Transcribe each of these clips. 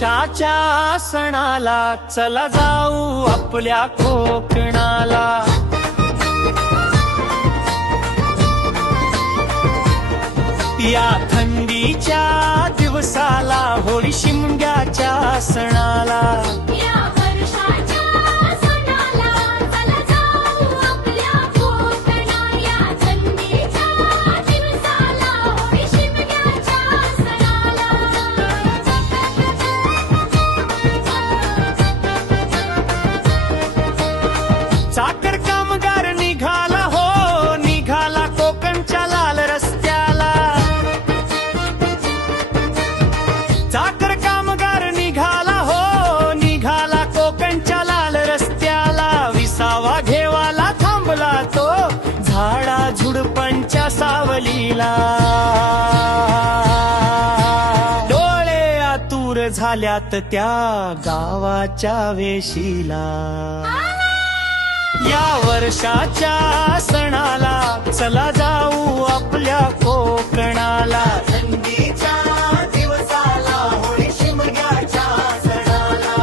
वर्षाच्या सणाला चला जाऊ आपल्या कोकणाला। या थंडीच्या दिवसाला होळी शिमग्याच्या सणाला। या वर्षाच्या सणाला चला जाऊ आपल्या कोकणा। या थंडीच्या दिवसाला होळी शिमग्याच्या सणाला। चाकर कामगार निघाला हो, निघाला कोकणच्या लाल रस्त्याला। चाकर कामगार निघाला हो, निघाला कोकणच्या लाल रस्त्याला। विसावा घेवाला थांबला तो झाडा झुडपणच्या सावलीला। डोळे आतुर झाल्यात त्या गावाच्या वेशीला। या वर्षाच्या सणाला चला जाऊ आपल्या कोकणाला। थंडीच्या दिवसाला होळी शिमग्याच्या सणाला।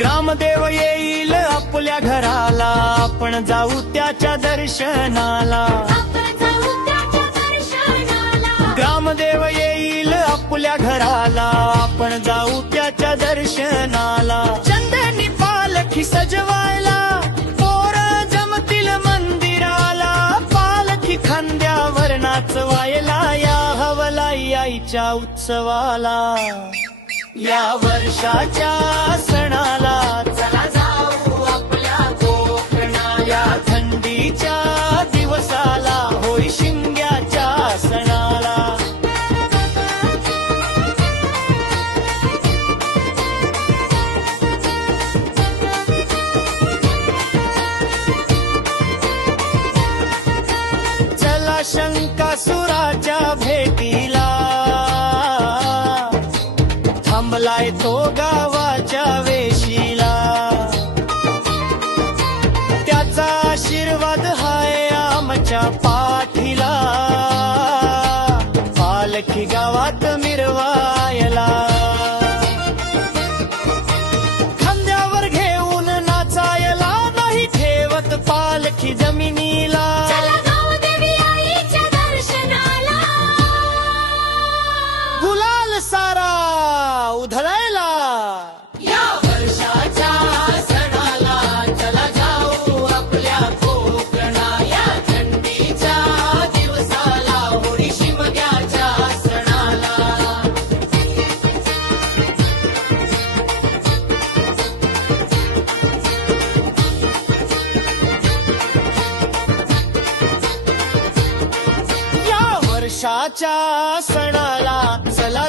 ग्रामदेव येईल आपल्या घराला, आपण जाऊ त्याच्या दर्शनाला। आपण जाऊ त्याच्या दर्शनाला। ग्रामदेव येईल आपल्या घराला, आपण जाऊ त्याच्या दर्शनाला। चंदनी पालखी सजवायला पोर जमतील मंदिराला। पालखी खांद्यावर नाचवायला या हवलाई आईच्या उत्सवाला। या वर्षाच्या सणाला चला जाऊ आपल्या कोकणा। या थंडीच्या दिवसाला होळी शिमग्याच्या सणाला। चला शंकासुराच्या भेटीला, थांबलाय तो गावाच्या वेशीला। त्याचा आशीर्वाद हाय आमच्या पाठीला। पालखी गावात मिरवायला, खांद्यावर घेऊन नाचायला। नाही ठेवत पालखी जमिनीला। चला जाऊ देवी आईच्या दर्शनाला। गुलाल सारा उधळायला। या वर्षाच्या सणाला चला जाऊ आपल्या कोकणा। या थंडीच्या दिवसाला होळी शिमग्याच्या सणाला। या वर्षाच्या सणाला चला